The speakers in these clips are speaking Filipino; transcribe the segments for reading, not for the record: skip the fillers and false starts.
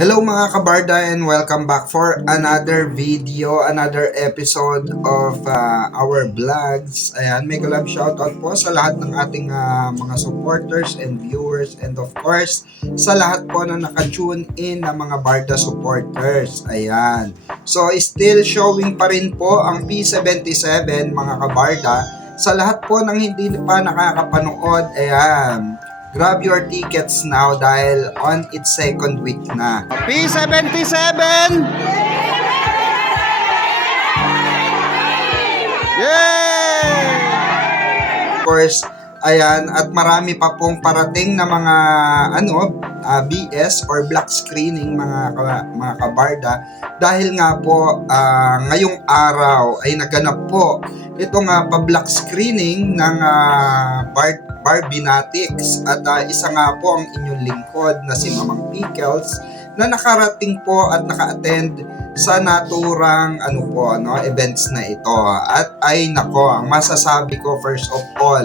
Hello mga kabarda and welcome back for another video, another episode of our vlogs. Ayan, may collab shoutout po sa lahat ng ating mga supporters and viewers, and of course sa lahat po na naka-tune in na mga Barda supporters. Ayan. So still showing pa rin po ang P77 mga kabarda. Sa lahat po ng hindi pa nakakapanood, ayan, grab your tickets now dahil on its second week na. P77! Yay! Of course, ayan, at marami pa pong parating na mga BS or black screening mga kabarda dahil nga po ngayong araw ay naganap po itong pa-black screening ng Barbinatics at isa nga po ang inyong lingkod na si Mamang Pickles na nakarating po at naka-attend sa naturang events na ito. At ay nako, ang masasabi ko first of all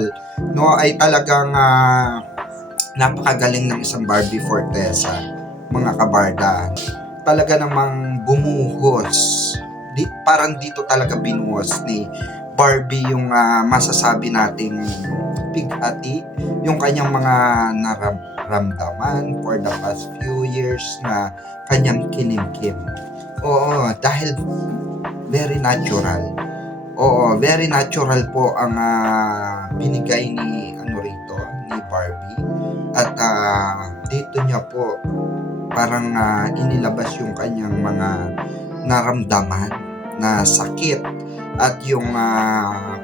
ay talagang napakagaling ng isang Barbie Forteza mga kabarda. Talaga namang bumuhos. Parang dito talaga binuhos ni Barbie yung masasabi nating pighati, yung kanyang mga naramdaman for the past few years na kanyang kinimkim. Oo, dahil very natural. Oo, very natural po ang binigay ni ni Barbie. At dito niya po parang inilabas yung kanyang mga naramdaman na sakit at yung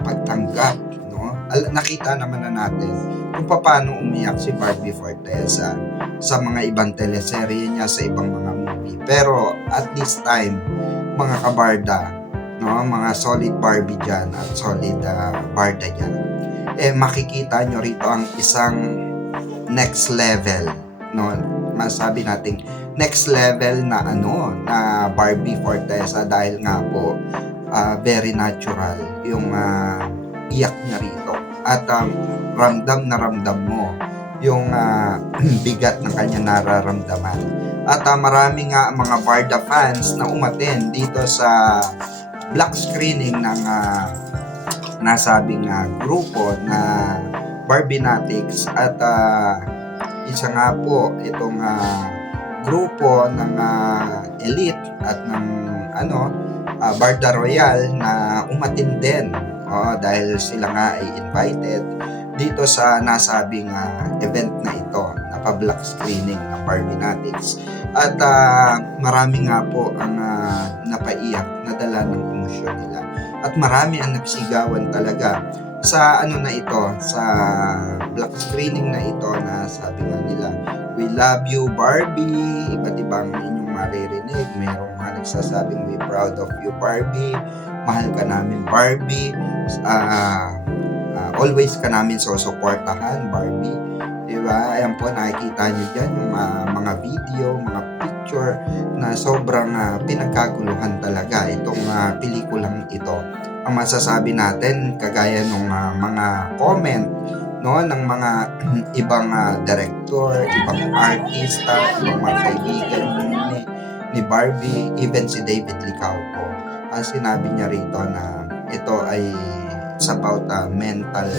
pagtanggap, no? Nakita naman na natin kung paano umiyak si Barbie Forteza sa mga ibang teleserye niya, sa ibang mga movie. Pero at this time, mga kabarda, no, mga solid Barbie dyan at solid Barda dyan, makikita nyo rito ang isang next level, no? Masabi natin next level na na Barbie Forteza dahil nga po very natural yung iyak niya rito at ramdam na ramdam mo yung bigat ng kanya nararamdaman. At marami nga mga Barda fans na umattend dito sa black screening ng nasabing grupo na Barbinatics at isa nga po itong grupo ng Elite at ng Barda Royal na umattend din dahil sila nga ay invited dito sa nasabing event na ito na pa-black screening ng Barbinatics. At marami nga po ang napaiyak, nadala ng emosyon nila. At marami ang nagsigawan talaga sa na ito, sa black screening na ito na sabi nga nila, "We love you Barbie." Iba't ibang inyong maririnig. Merong nagsasabing, "We proud of you Barbie." "Mahal ka namin Barbie." "Always ka namin susuportahan Barbie." Diba? Ayan po, nakikita nyo dyan yung mga video, mga picture na sobrang pinagkaguluhan talaga itong pelikulang ito. Ang masasabi natin, kagaya ng mga comment ng mga ibang director, ibang artista, ibang mga kaibigan ni Barbie, even si David Licauco, sinabi niya rito na ito ay it's about mental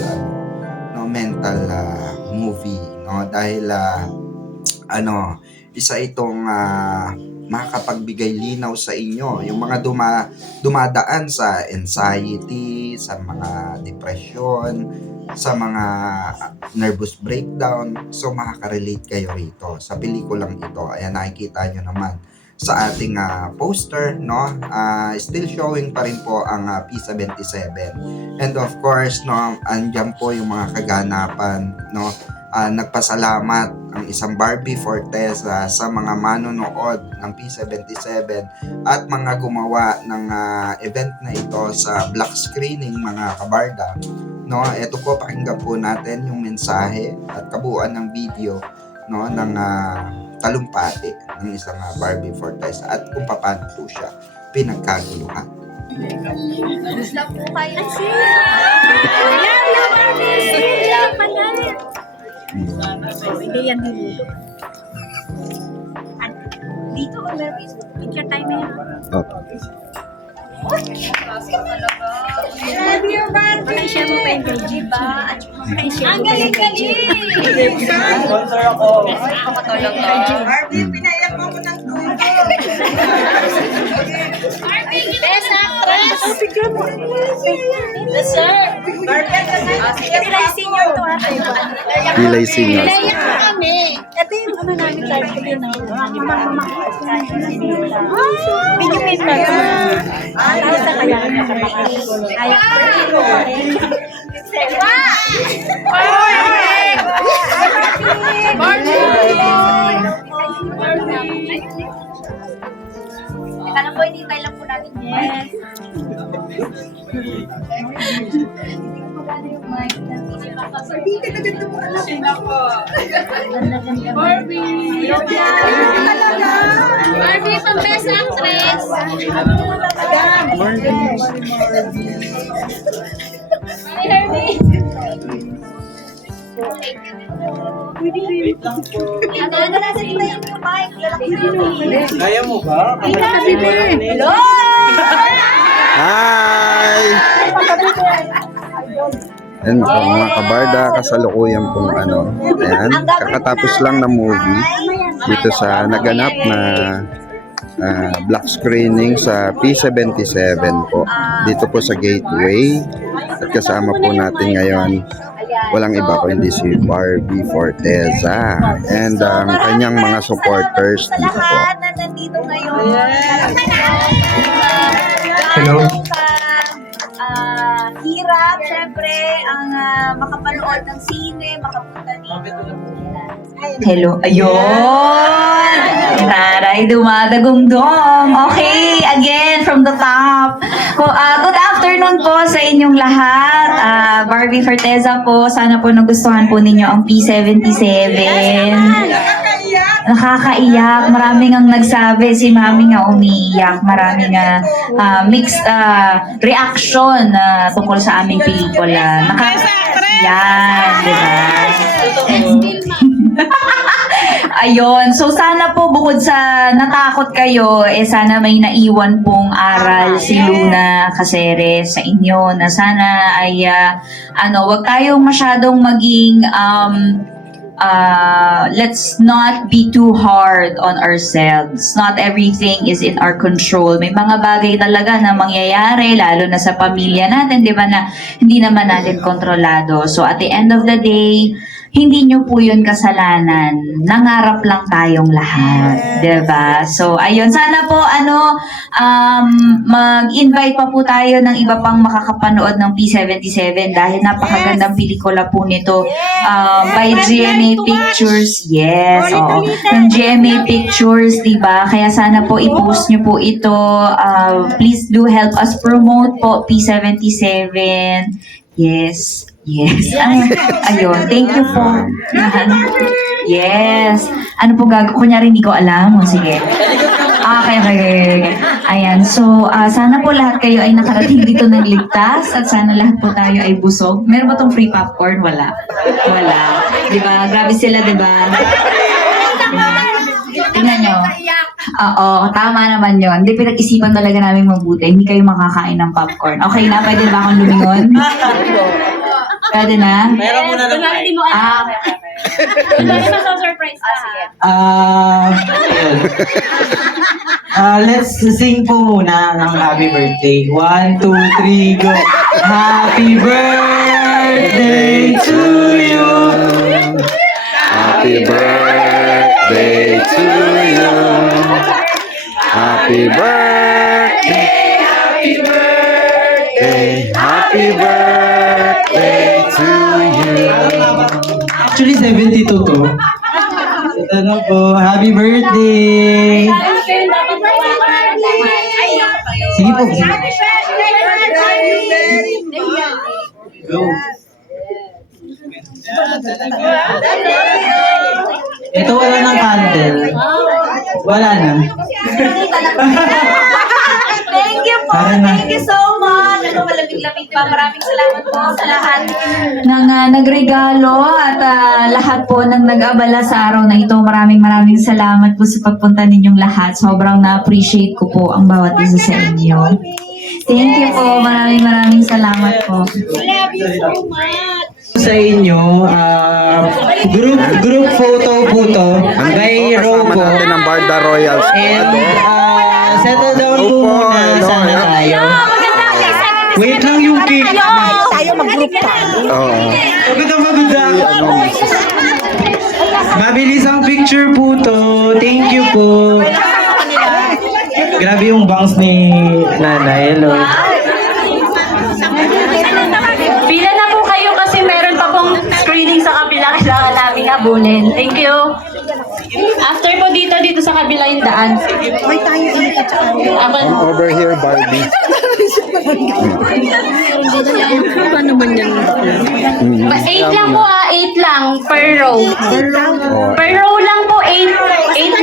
movie, dahil isa itong makapagbigay linaw sa inyo yung mga dumadaan sa anxiety, sa mga depression, sa mga nervous breakdown. So makaka-relate kayo rito sa pelikulang ito. Ayan, nakikita nyo naman sa ating poster, still showing pa rin po ang P77. And of course, andyan po yung mga kaganapan, nagpasalamat ang isang Barbie Forteza sa mga manonood ng P77 at mga gumawa ng event na ito sa black screening mga kabarda. Ito po, pakinggan po natin yung mensahe at kabuuan ng video ng talumpati ng isang Barbie Forteza at kung paano po siya pinagkaguluhan. Gusto po kayo. Hindi yan dito. Dito, meron picture time na yan. Opo. Maka-share mo pa yung kay G ba? Maka-share mo pa yung kay G. Sponsor ako. Best actress! Yes, sir! Pilay senior to ha. Pilay senior. Pilay kami. Ito yung ano namin tayo. Pinipinta. Tapos na kaya Teka lang po, hinihintay lang po natin. Yes. Barbie! Barbie, pang best actress! Hi, Herbie! Ano na nasa dito yung mic? Kaya mo ba? Hello! Hi! Ayan po mga kabarda, kasalukuyan pong ayan, kakatapos lang ng movie dito sa naganap na black screening sa P77 po. Dito po sa Gateway. At kasama po natin ngayon, walang iba po hindi si Barbie Forteza and ang kanyang mga supporters Sa dito po. lahat na nandito ngayon. Hello. Hirap, syempre, ang makapanood ng sine, makapunta dito. Hello. Ayun! Taray, dumadagong-dong. Okay, again, from the top. Good afternoon po sa inyong lahat. Barbie Forteza po. Sana po nagustuhan po ninyo ang P77. Nakakaiyak. Maraming ang nagsabi. Si Mami nga umiiyak. Maraming mixed reaction tungkol sa aming pelikula. Yan, di ba? Ayun. So, sana po bukod sa natakot kayo, sana may naiwan pong aral si Luna Caceres sa inyo na sana ay, wag tayong masyadong maging, let's not be too hard on ourselves. Not everything is in our control. May mga bagay talaga na mangyayari, lalo na sa pamilya natin, di ba, na hindi naman natin kontrolado. So, at the end of the day, hindi nyo po yun kasalanan. Nangarap lang tayong lahat. Diba? So, ayun. Sana po, mag-invite pa po tayo ng iba pang makakapanood ng P77 dahil napakagandang pelikula po nito by GMA Pictures. Yes, oo. Ng GMA Pictures, diba? Kaya sana po i-post nyo po ito. Please do help us promote po P77. Yes. Yes. Ayun. Thank you po. Yes. Ano po gagawin? Kunyari hindi ko alam. O, sige. Okay. Ayan. So, sana po lahat kayo ay nakarating dito ng ligtas at sana lahat po tayo ay busog. Meron ba tong free popcorn? Wala. Diba? Grabe sila, diba? Tingnan nyo. Oo, tama naman yun. Hindi, pinag-isipan talaga namin mabuti. Hindi kayo makakain ng popcorn. Okay na? Pwede ba akong lumingon? Pwede na? Meron muna ng mic. Surprise ka. Let's sing po muna ng happy birthday. 1, 2, 3, go! Happy birthday to you! Happy birthday to you. Happy birthday. Happy birthday. Happy birthday to you. Actually, 72 to. Ito po, happy birthday! Sige po, sige. Go. Ito wala ng candle. Wala na. Thank you po. Para na. Thank you so much. lalo malamig-lamig pa. Maraming salamat po sa lahat. Nang nagregalo at lahat po ng nag-abala sa araw na ito. Maraming salamat po sa pagpunta ninyong lahat. Sobrang na-appreciate ko po ang bawat isa sa inyo. Thank you po. Maraming salamat po. Sa inyo, group photo po to kay Kasama Robo. natin ang Barda Royal And Squad. settle down po Opo, muna hello, sana hello. tayo. Wait lang yung cake. Oo. Maganda. Mabilis ang picture po to. Thank you po. Grabe yung bangs ni Nanay. Hello. Pila na po kayo kasi meron pa pong screening sa kabila. Kailangan namin habulin. Thank you. After po dito sa kabila yung daan. Ako, Over here, Barbie. Mm. 8 lang po 8 lang per row. Per row lang po 8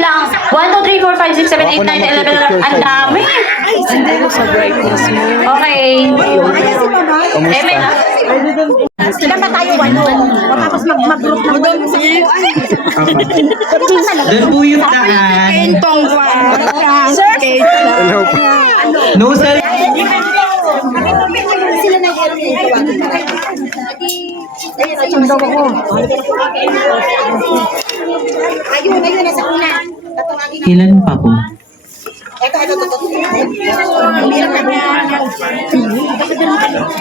lang. 1, 2, 3, 4, 5, 6, 7, 8, 9, 10, 11, 12. Ang dami. Okay. Kamusta? Sila ba tayo matapos mag-group na doon sa Doon po yung daan. Hello po. No sir. sila na ayun daw ako. Ayun nasa una. Kailan pa po? Ito.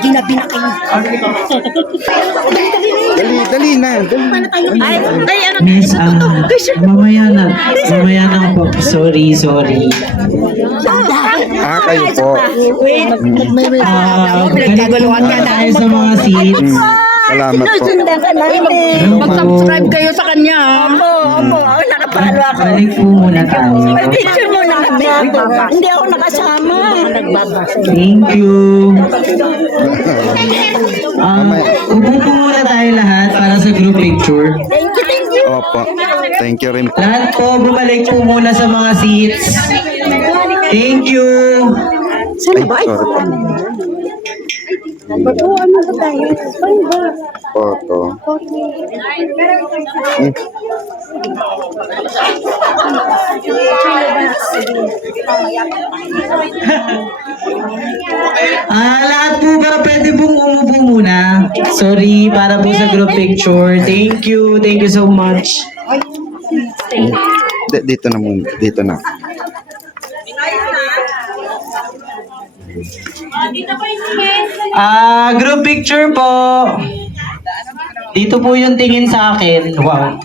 Ginabi na kayo. Dali na. Dali. Miss, mamaya na po. Sorry. Kayo po. Pinagagaluan ka na tayo sa mga seats. Salamat po. Mag-subscribe kayo sa kanya. Opo. Nakapalo ako. Balik po muna tayo. Picture mo lang kami. Hindi ako nakasama. Thank you. Upo po muna tayo lahat para sa group picture. Thank you. Opo. Thank you rin po. Lahat po, bumalik po muna sa mga seats. Thank you. Ay, sorry po. Photo. Lahat po ba pwede pong umupo muna? Sorry, para po sa group picture. Thank you so much. Dito na muna. Dito na. Group picture po. Dito po yung tingin sa akin. Wow.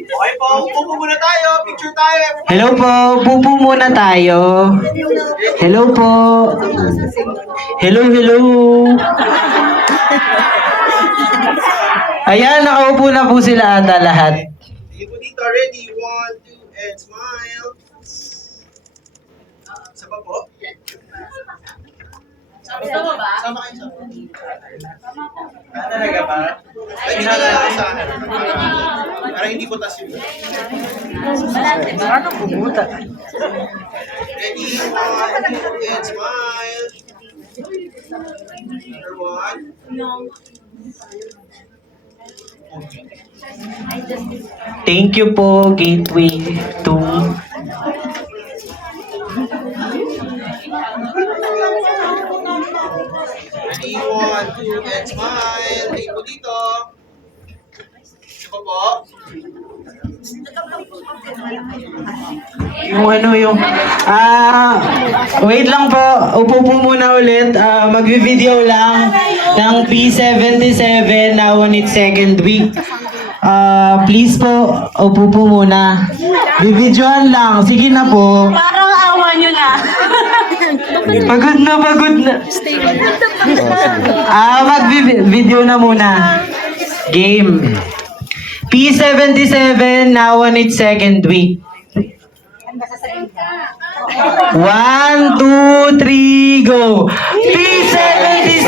Okay po, upo muna tayo. Picture tayo. Hello po, pupo muna tayo. Hello po. Hello. Ayan, nakaupo na po sila ata lahat. Sige po dito, ready? 1, 2, and smile. Isa pa po. Sama kayo sa talaga ba? Ay, hindi na lang sa akin. Para hindi po tas yun. Ready? 1, 2, and smile. Number 1. Thank you po, Gateway 2. Ready? 1, 2, and smile. Tingin po dito. Isa pa po. Wait lang po. Upo po muna ulit. Magvi-video lang ng P77 now on its second week. Please po, upo po muna. Bibidyoan lang. Sige na po. parang awa nyo na. Pagod na. Mag-video na muna. Game. P77 now on its second week. 1, 2, 3, go! P77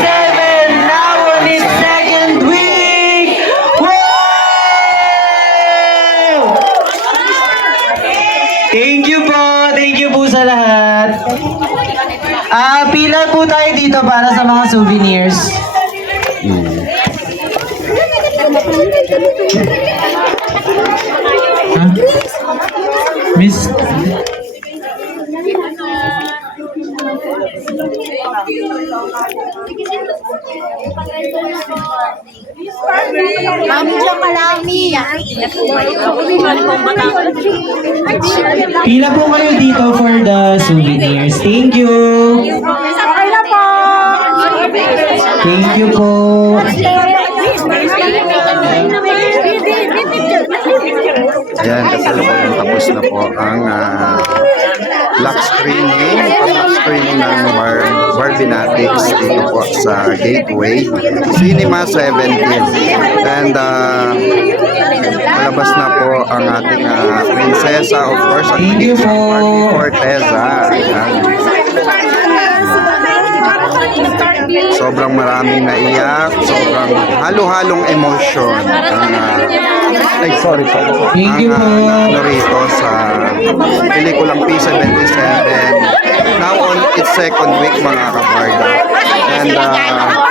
now on its second week! Wow! Thank you po sa lahat. Pila po tayo dito para sa mga souvenirs. Miss, Mami dyan malami. pila po kayo dito for the souvenirs. Thank you. Okay na po. Thank you po. Ayan, kasalukuyan tapos na po ang black screening ng Barbinatics dito po sa Gateway Cinema 17. And palabas na po ang ating prinsesa, of course, ang Thank you po. Barbie Forteza. Ayan. Sobrang maraming naiyak, sobrang halo-halong emotion ang sorry po. Thank you po. Ano rito sa pelikulang P77 now on its second week, mga kabarda. And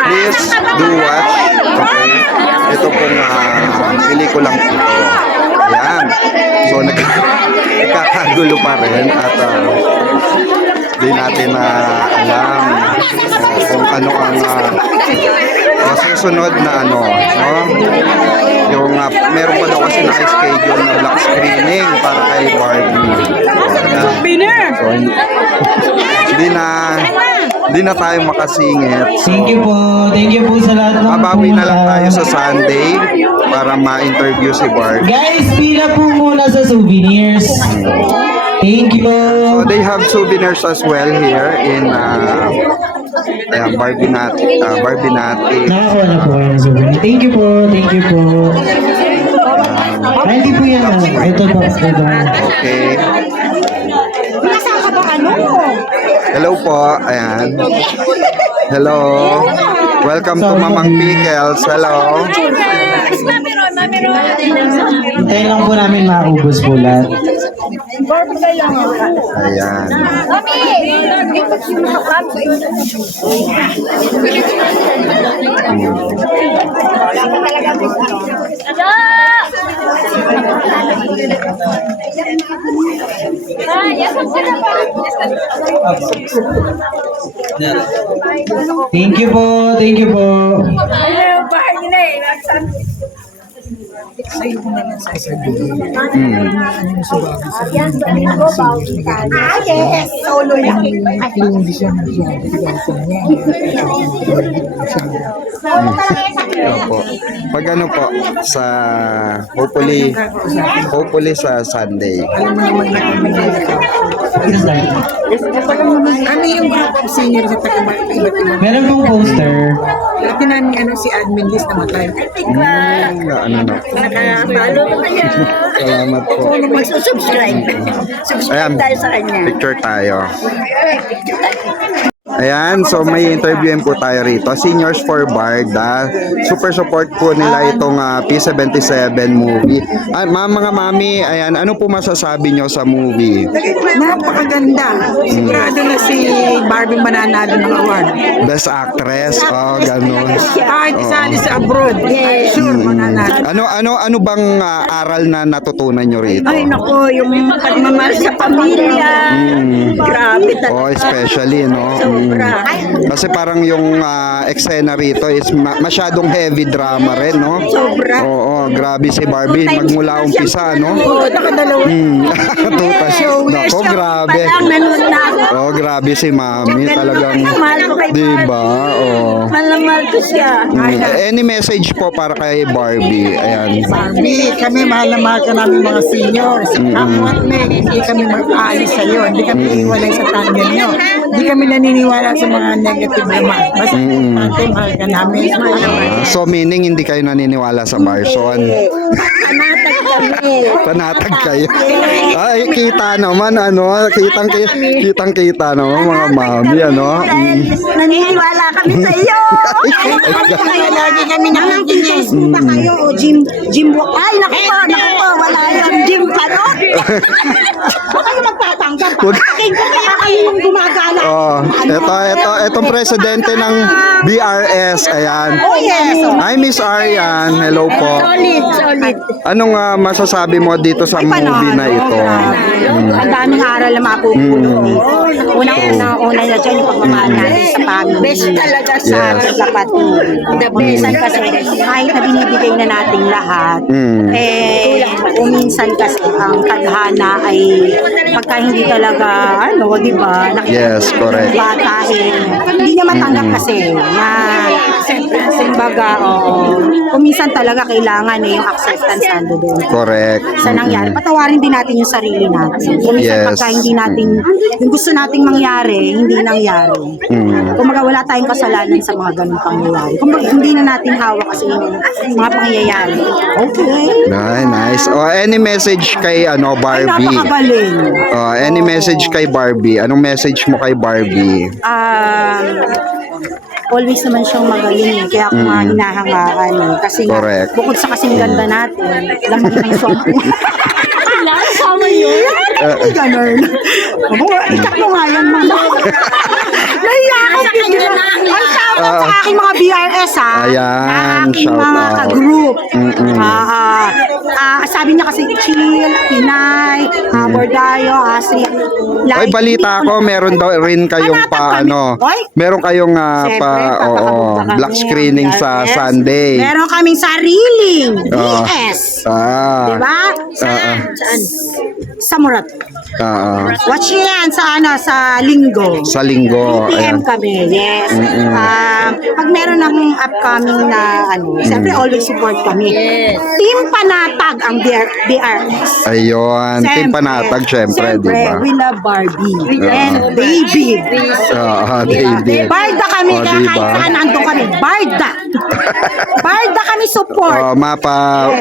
please do watch, okay? Ito pong pelikulang ito. Ayan. So nagkakagulo pa rin at di natin na alam kung ano ang susunod na ano, no? Yung meron pa daw kasi naka-schedule na black screening para kay Barbie. So, hindi na tayo makasingit. So, Thank you po. Thank you po sa lahat ng mabawi na lang pumunta. tayo sa Sunday para ma-interview si Barbie. Guys, pila po muna sa souvenirs. Thank you. So they have souvenirs as well here in Barbinati. Nakakuha na po kayo ng souvenir. Thank you po. Thank you po. Hindi po yan. Ito po. Ito. Okay. Nasaan ka ba ano? Hello po. Ayan. Hello. Welcome to Mamang Pickles. Hello. Hintayin lang po namin maubos po lahat. Ayan. Thank you po. Thank you po. Yes, solo lang. Opo. Pag ano po sa hopefully sa Sunday. Ano yung group of seniors sa taga-iba't Meron pong poster. Dati namin si admin list na matay. Ano na. Nakapalo ko kaya. Salamat po. Kung magsusubscribe. Ayan, Tayo sa kanya. picture tayo. Ayan, so may interviewin po tayo rito. Seniors for Barda. Super support po nila itong P77 movie. Mga mami, ayan, ano po masasabi nyo sa movie? Napakaganda. Sigurado na si Barbie mananalo ng award. Best actress? Oh, ganun. Kahit isali sa abroad. Sure, mananalo. Ano bang aral na natutunan nyo rito? Ay, nako, yung pagmamahal sa pamilya. Grabe talaga. Oh, especially, no? Sobra. Kasi parang yung eksena rito is masyadong heavy drama rin, no? Sobra. Oo, grabe si Barbie magmula umpisa, no? Oo, nakadalawa. Tutas. Nako, grabe. Parang nanood na ako. Oh, grabe si Mami. Talagang, Mahal ko kay diba? Oh. Mahal ko siya. Any message po para kay Barbie? Ayan. Barbie, kami mahal na mahal ka namin mga seniors. Ang hindi kami mag-aalis sa'yo. Hindi kami naniniwala sa tanggal nyo. Hindi kami naniniwala sa mga negative naman. Basta importante, mahal ka namin. Mahal naman. So meaning hindi kayo naniniwala sa Barson? Panatag kami. Panatag kayo. Ay, kita naman, ano? Kitang-kita naman, mga mami, ano? Naniniwala kami sa iyo. Lagi kami nakikinig. Ba kayo o Jim ay naku po, wala yun. Jim Panot. Baka kayo magtatanggap. Wag. Kayo yung gumagala. Oh, itong presidente ng BRS. Ayan. Oh, yes. Hi, Miss Arian. Hello po. Solid. Anong masasabi mo dito sa movie na ito? Ang daming aral na mapupulot dito. Una na dyan yung pagmamahal natin sa family. Best talaga sa Yes. kapatid. The best. Kasi kahit na binibigay na nating lahat, minsan kasi ang tadhana ay pagka hindi talaga, di ba? Yes, correct. Bata hindi niya matanggap kasi na kumbaga, kung minsan talaga kailangan yung acceptance nando doon. Correct. Sa nangyari, patawarin din natin yung sarili natin. Kung minsan Yes. pagka hindi natin, yung gusto nating mangyari, hindi nangyari. Kung wala tayong kasalanan sa mga ganung pangyayari. Kung hindi na natin hawak kasi yung mga pangyayari. Okay. Nice. Oh, any message kay Ay, Barbie? napakagaling. Oh, any message kay Barbie? Anong message mo kay Barbie? Always naman siyang magaling eh. Kaya ako nga hinahangaan eh. Kasi nga, Correct. bukod sa kasing ganda natin, lamang ng song. Sama yun? Ay, ganun. Ikat mo nga yan, mama. Nahiya ako. Ang shoutout sa aking mga BRS, ha? Ayan, Na aking shout mga out. ka-group. Sabi niya kasi, Chill, Pinay, Bordayo, Asri. Oy, balita ko, meron daw rin kayong meron kayong black screening sa Sunday. Meron kaming sariling Oh. BS. Ah. Diba? Sa Murat. Watch nyo yan sa Linggo. Sa Linggo. 3 PM Ayan. kami, yes. Pag meron ng upcoming na siyempre always support kami. Team Panatag ang BRS. Ayun, Team Panatag, syempre, di ba? we love Barbie and David. David. Barda kami, kaya diba? kahit saan nandun kami, Barda. Barda kami support. Mapa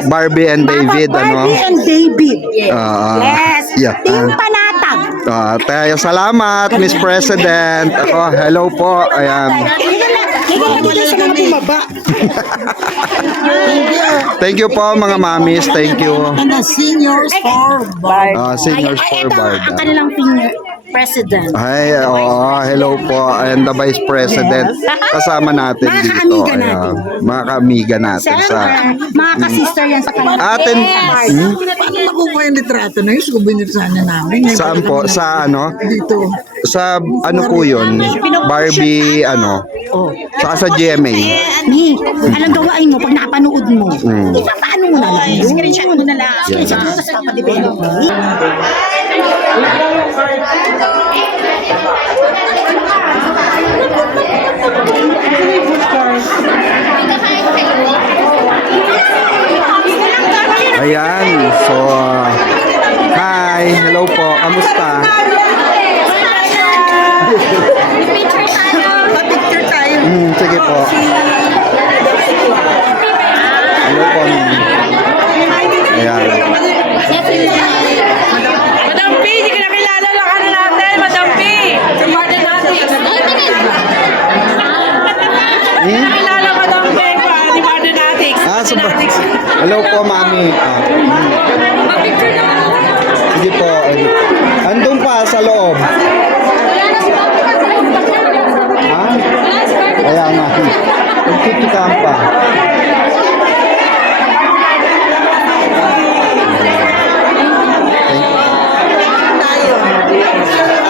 Barbie and David, Barbie and David. Yes. Yeah. Team Panatag. Tayo, salamat, Miss President. Hello po. Ayan. Thank you po, mga mamis. Thank you. And the seniors for Barda. Seniors for Barda. Ang kanilang president. Ay, hello po. And the Vice President. Kasama natin Mga dito. kaamiga natin. Ayan. Mga kaamiga natin sa... Mga ka-sister yan sa kanilang. Atin, Paano makukuha yung litrato na yun? Souvenir sana namin. saan po? Sa ano? Dito. Sa ano po yun? Barbie, ano? Sa GMA. Ni, alam gawain mo pag napanood mo. Ipapaano mo na lang. Screenshot mo na lang. Screenshot mo tapos papadevelop mo. Ayan. So, hi. Hello po. Kamusta? Pa-picture tayo. Sige po. Hello po. Ayan. Madam P, hindi ka nakilala lang natin, Madam P. Sa partner natin. Nakilala Madam P, ni partner natin. Hello po, mami. Sige po. Andun pa sa loob. Ha? Kaya nga. Nagtitikaan pa.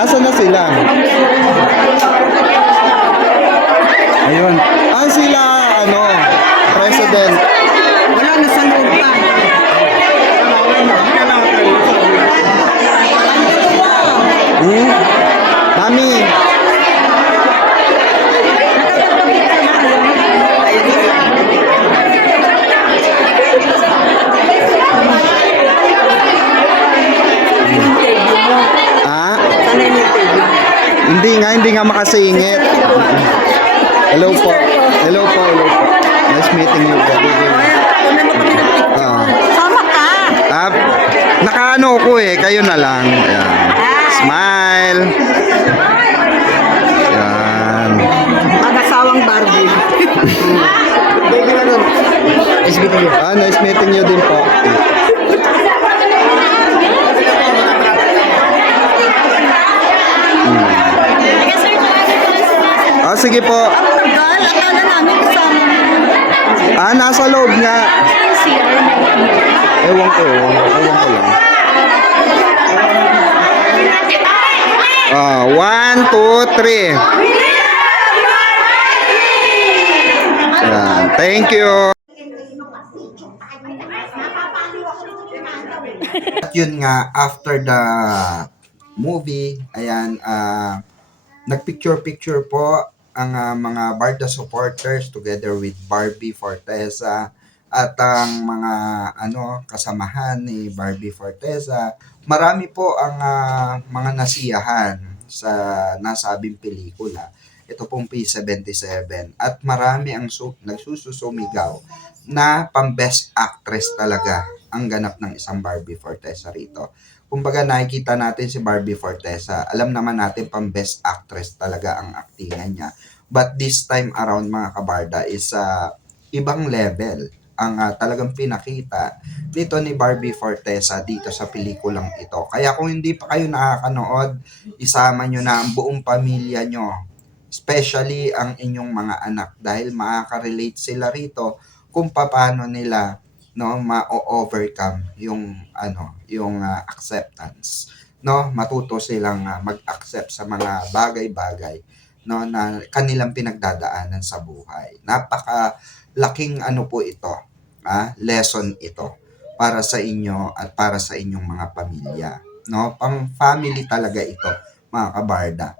Asa na sila? Ayun. Sila, President. Wala na sa loob pa. Mami. Hindi nga makasingit. Hello po. Hello po. Nice meeting you. Sama ka. Nakaano ko kayo na lang. Ayan. Smile. Ayan. Mag-asawang Barbie. Nice meeting you din po. sige po. Tagal, akala namin kasama mo. Nasa loob nga. Ewan ko lang. 1, 2, 3. Yan. Thank you. At yun nga, after the movie, ayan, nagpicture-picture po ang mga Barda supporters together with Barbie Forteza at ang mga kasamahan ni Barbie Forteza. Marami po ang mga nasiyahan sa nasabing pelikula. Ito pong P77 at marami ang nagsususumigaw na pang-best actress talaga ang ganap ng isang Barbie Forteza rito. Kumbaga nakikita natin si Barbie Forteza, alam naman natin pang best actress talaga ang aktingan niya. But this time around mga kabarda is ibang level ang talagang pinakita dito ni Barbie Forteza dito sa pelikulang ito. Kaya kung hindi pa kayo nakakanood, isama nyo na ang buong pamilya nyo, especially ang inyong mga anak dahil makaka-relate sila rito kung paano nila ma-overcome yung acceptance, matuto silang mag-accept sa mga bagay-bagay na kanilang pinagdadaanan sa buhay. Napakalaking po ito, lesson ito para sa inyo at para sa inyong mga pamilya, pang family talaga ito mga kabarda.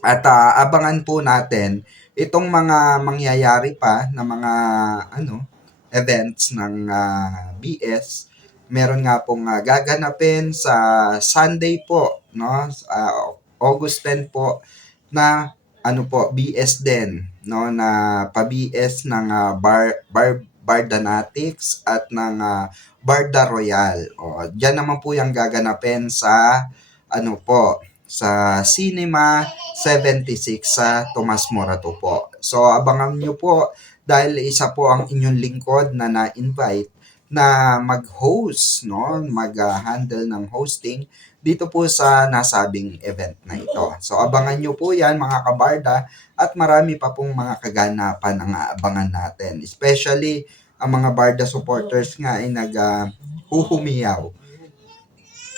At abangan po natin itong mga mangyayari pa na mga events ng BS. Meron nga pong gaganapin sa Sunday po, August 10 po na BS din, na pa-BS ng Bardanatics at ng Barda Royal. Diyan naman po yung gaganapin sa sa Cinema 76 sa Tomas Morato po. So abangan nyo po dahil isa po ang inyong lingkod na na-invite na mag-host, mag-handle ng hosting dito po sa nasabing event na ito. So abangan nyo po yan mga kabarda at marami pa pong mga kaganapan ang aabangan natin. Especially ang mga Barda supporters nga ay naghuhumiyaw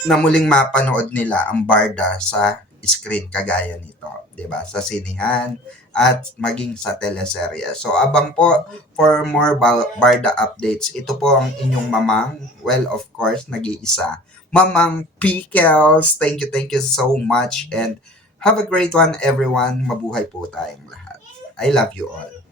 na muling mapanood nila ang Barda sa screen kagaya nito, 'di ba? Sa sinihan at maging sa teleserye. So abang po for more Barda updates. Ito po ang inyong mamang, well of course, nag-iisa. Mamang Pickles. Thank you so much and have a great one everyone. Mabuhay po tayong lahat. I love you all.